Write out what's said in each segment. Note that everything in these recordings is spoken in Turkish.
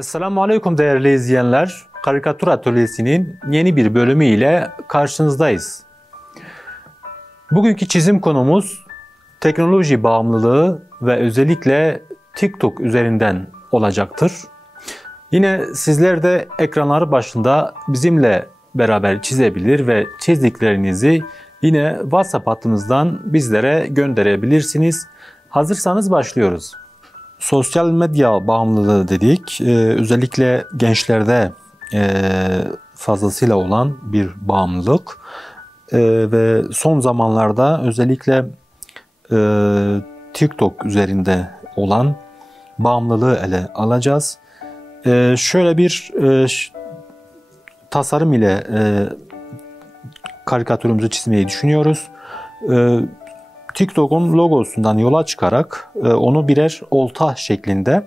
Esselamu Aleyküm değerli izleyenler. Karikatür Atölyesi'nin yeni bir bölümü ile karşınızdayız. Bugünkü çizim konumuz teknoloji bağımlılığı ve özellikle TikTok üzerinden olacaktır. Yine sizler de ekranları başında bizimle beraber çizebilir ve çizdiklerinizi yine WhatsApp hattımızdan bizlere gönderebilirsiniz. Hazırsanız başlıyoruz. Sosyal medya bağımlılığı dedik. Özellikle gençlerde fazlasıyla olan bir bağımlılık. Ve son zamanlarda özellikle TikTok üzerinde olan bağımlılığı ele alacağız. Şöyle bir tasarım ile karikatürümüzü çizmeyi düşünüyoruz. TikTok'un logosundan yola çıkarak onu birer olta şeklinde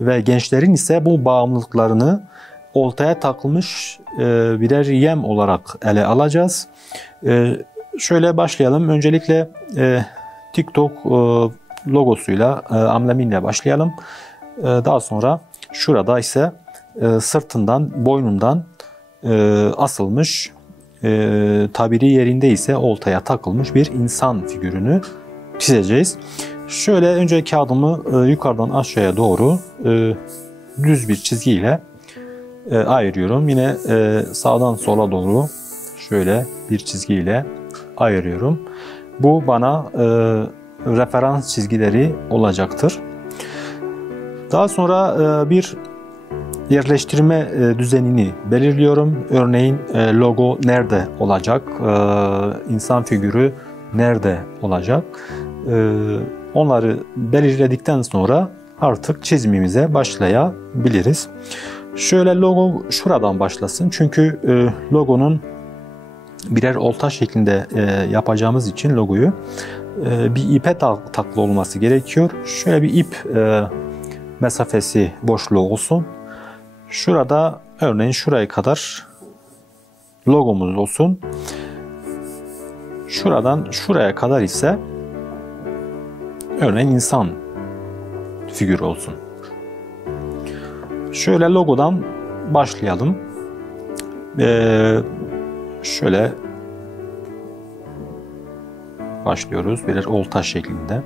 ve gençlerin ise bu bağımlılıklarını oltaya takılmış birer yem olarak ele alacağız. Şöyle başlayalım. Öncelikle TikTok logosuyla, ambleminle başlayalım. Daha sonra şurada ise sırtından, boynundan asılmış, tabiri yerinde ise oltaya takılmış bir insan figürünü çizeceğiz. Şöyle önce kağıdımı yukarıdan aşağıya doğru düz bir çizgiyle ayırıyorum. Yine sağdan sola doğru şöyle bir çizgiyle ayırıyorum. Bu bana referans çizgileri olacaktır. Daha sonra bir yerleştirme düzenini belirliyorum. Örneğin logo nerede olacak? İnsan figürü nerede olacak? Onları belirledikten sonra artık çizimimize başlayabiliriz. Şöyle logo şuradan başlasın. Çünkü logonun birer olta şeklinde yapacağımız için logoyu bir ipe takılı olması gerekiyor. Şöyle bir ip mesafesi boşluğu olsun. Şurada örneğin şuraya kadar logomuz olsun. Şuradan şuraya kadar ise örneğin insan figürü olsun. Şöyle logodan başlayalım. Şöyle başlıyoruz birer olta şeklinde.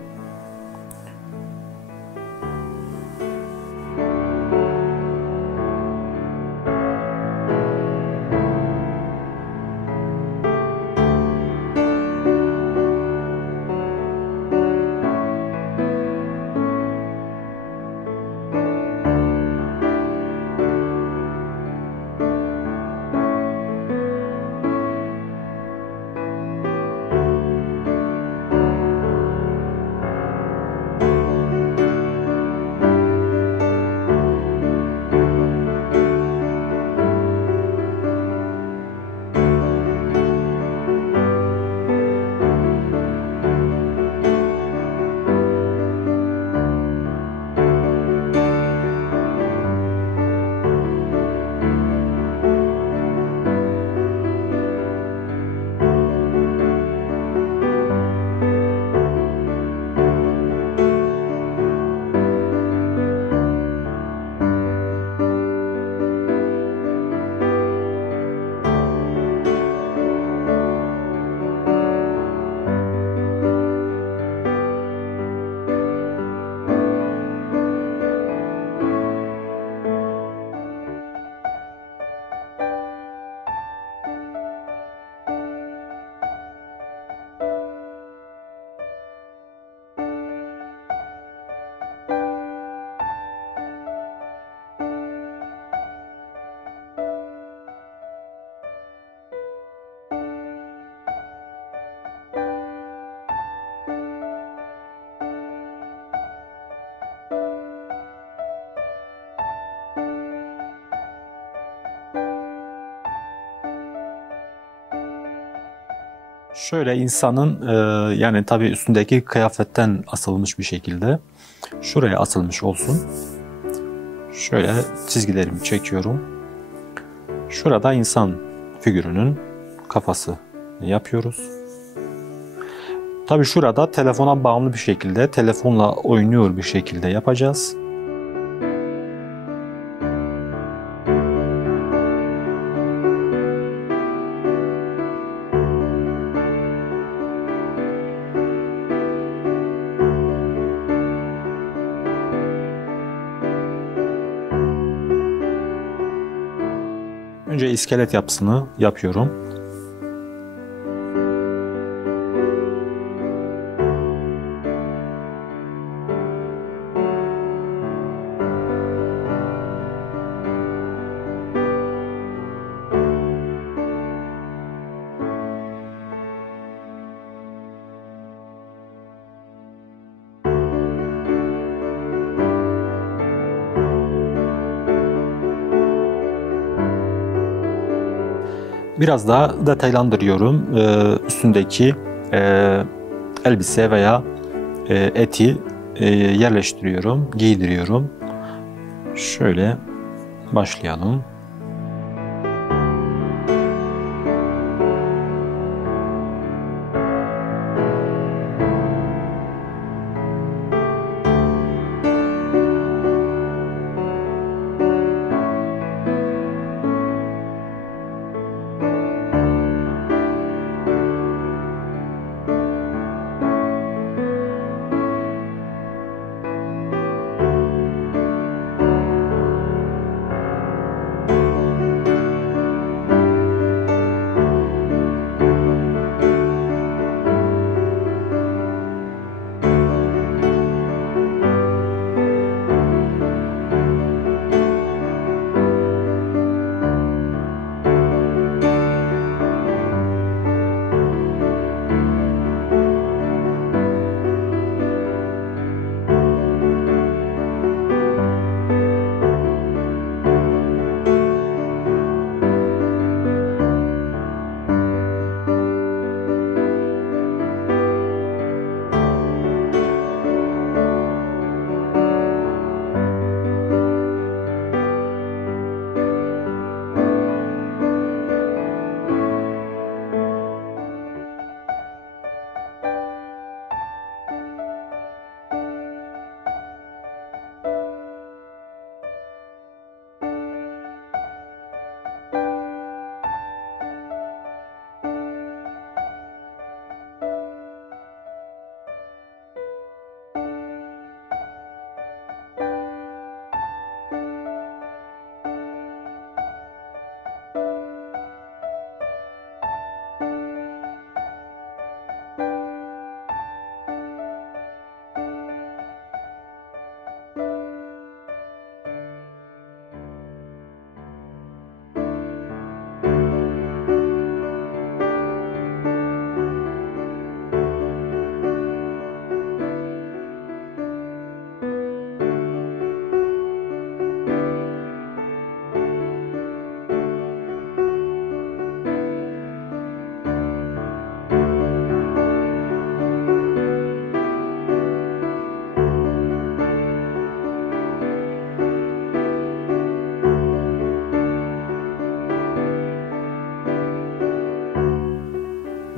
Şöyle insanın yani tabii üstündeki kıyafetten asılmış bir şekilde şuraya asılmış olsun. Şöyle çizgilerimi çekiyorum. Şurada insan figürünün kafası yapıyoruz. Tabii şurada telefona bağımlı bir şekilde, telefonla oynuyor bir şekilde yapacağız. Önce iskelet yapısını yapıyorum. Biraz daha detaylandırıyorum. Üstündeki elbise veya eti yerleştiriyorum, giydiriyorum. Şöyle başlayalım.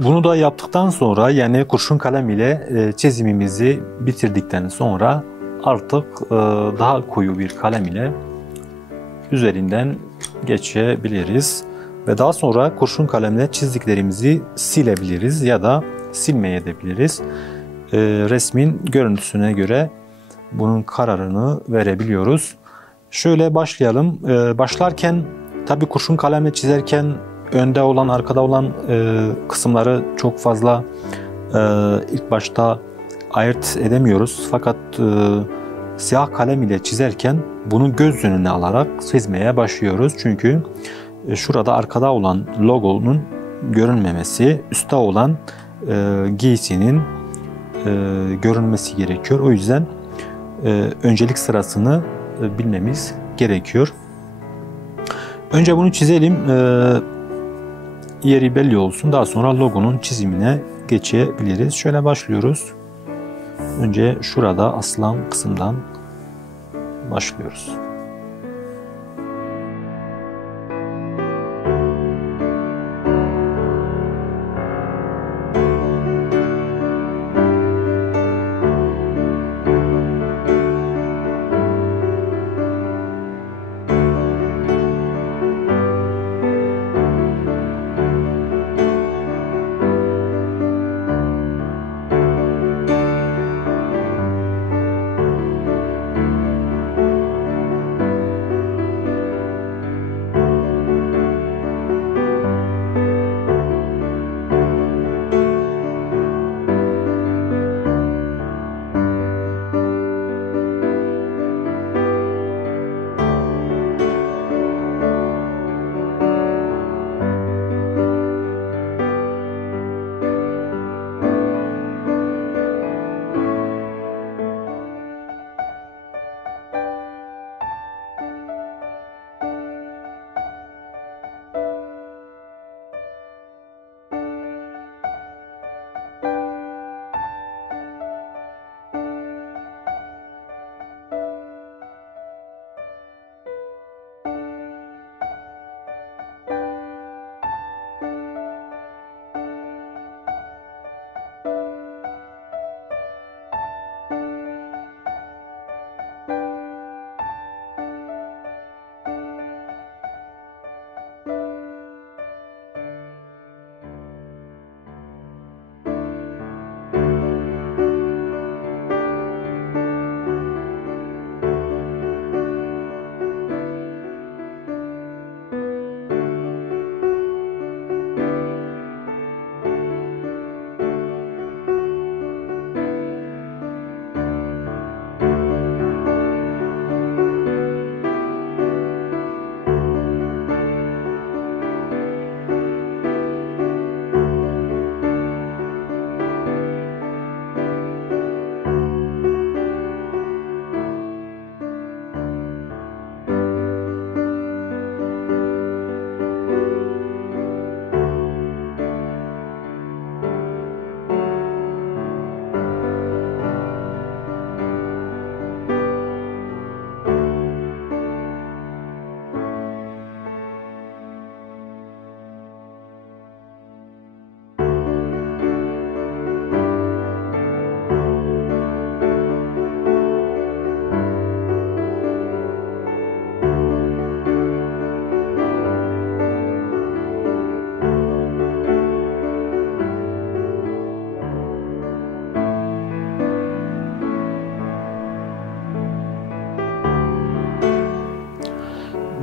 Bunu da yaptıktan sonra, yani kurşun kalem ile çizimimizi bitirdikten sonra artık daha koyu bir kalem ile üzerinden geçebiliriz. Ve daha sonra kurşun kalemle çizdiklerimizi silebiliriz ya da silmeyebiliriz. Resmin görüntüsüne göre bunun kararını verebiliyoruz. Şöyle başlayalım. Başlarken tabii kurşun kalemle çizerken önde olan, arkada olan kısımları çok fazla ilk başta ayırt edemiyoruz. Fakat siyah kalem ile çizerken bunu göz önüne alarak çizmeye başlıyoruz. Çünkü şurada arkada olan logonun görünmemesi, üstte olan giysinin görünmesi gerekiyor. O yüzden öncelik sırasını bilmemiz gerekiyor. Önce bunu çizelim. Yeri belli olsun. Daha sonra logonun çizimine geçebiliriz. Şöyle başlıyoruz. Önce şurada asılan kısımdan başlıyoruz.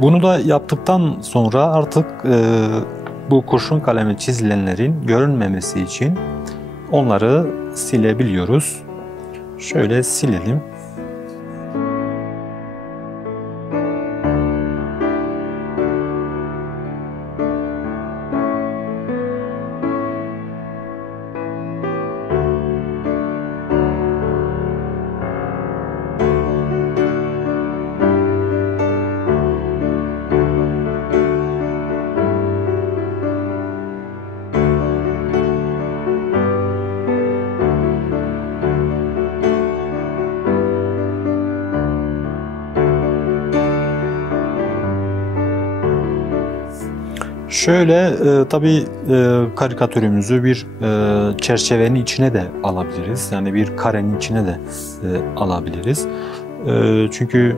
Bunu da yaptıktan sonra artık bu kurşun kalemi çizilenlerin görünmemesi için onları silebiliyoruz. Şöyle silelim. Şöyle tabii karikatürümüzü bir çerçevenin içine de alabiliriz. Yani bir karenin içine de alabiliriz. Çünkü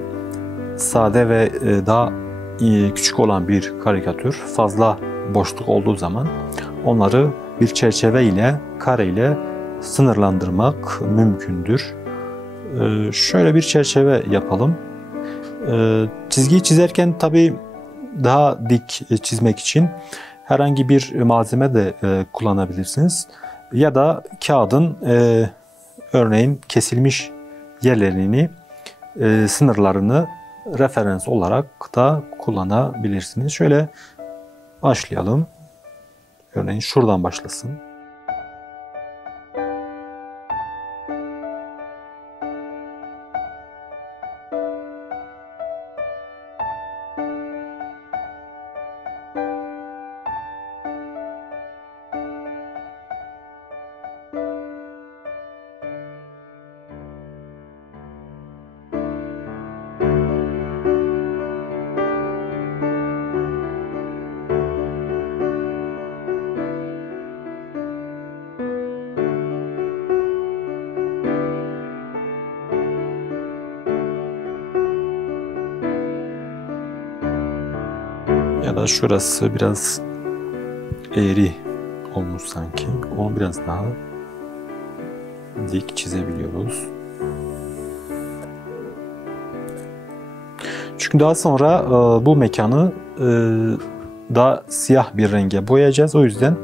sade ve daha küçük olan bir karikatür fazla boşluk olduğu zaman onları bir çerçeve ile, kare ile sınırlandırmak mümkündür. Şöyle bir çerçeve yapalım. Çizgiyi çizerken tabii daha dik çizmek için herhangi bir malzeme de kullanabilirsiniz. Ya da kağıdın örneğin kesilmiş yerlerini, sınırlarını referans olarak da kullanabilirsiniz. Şöyle başlayalım. Örneğin şuradan başlasın. Ya da şurası biraz eğri olmuş sanki. Onu biraz daha dik çizebiliyoruz. Çünkü daha sonra bu mekanı daha siyah bir renge boyayacağız. O yüzden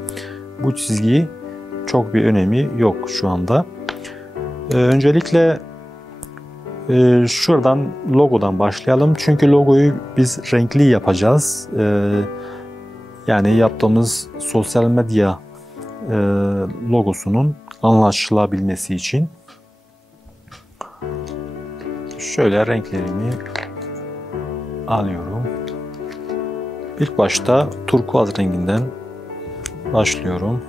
bu çizgiyi çok bir önemi yok şu anda. Öncelikle şuradan logodan başlayalım. Çünkü logoyu biz renkli yapacağız. Yani yaptığımız sosyal medya logosunun anlaşılabilmesi için. Şöyle renklerimi alıyorum. İlk başta turkuaz renginden başlıyorum.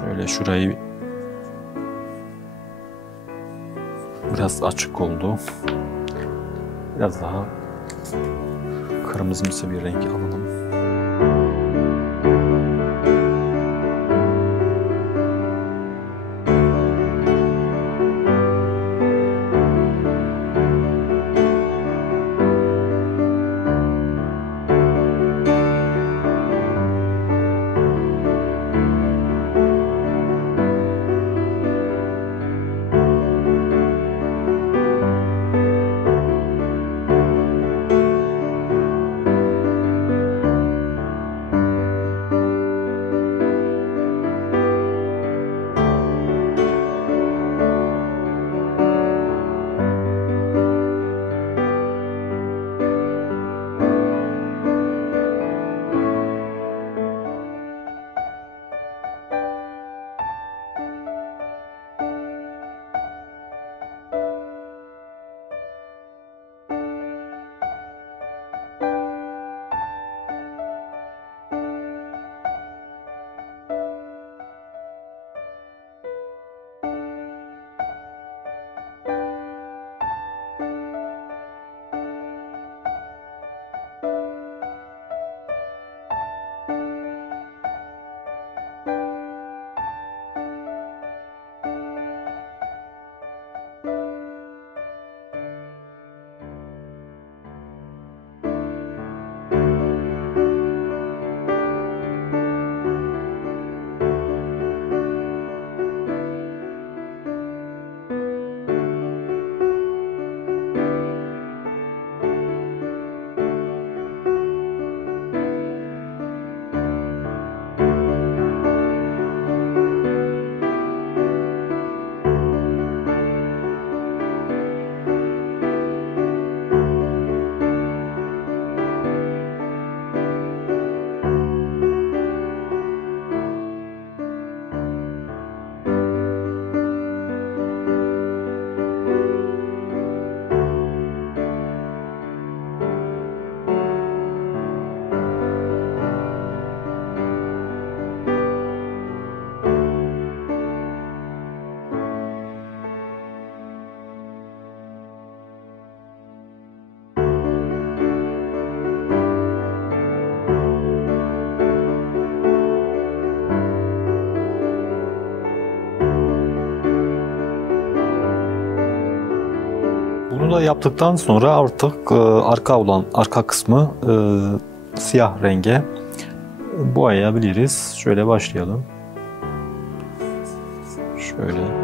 Şöyle şurayı biraz açık oldu. Biraz daha kırmızımsı bir renk alalım. Bunu da yaptıktan sonra artık arka kısmı siyah renge boyayabiliriz. Şöyle başlayalım. Şöyle.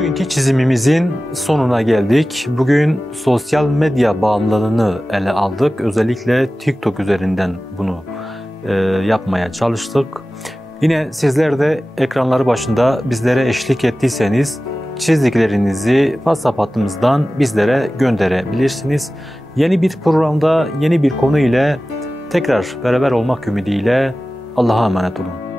Bugünkü çizimimizin sonuna geldik. Bugün sosyal medya bağımlılığını ele aldık. Özellikle TikTok üzerinden bunu yapmaya çalıştık. Yine sizler de ekranları başında bizlere eşlik ettiyseniz çizdiklerinizi WhatsApp hattımızdan bizlere gönderebilirsiniz. Yeni bir programda yeni bir konu ile tekrar beraber olmak ümidiyle Allah'a emanet olun.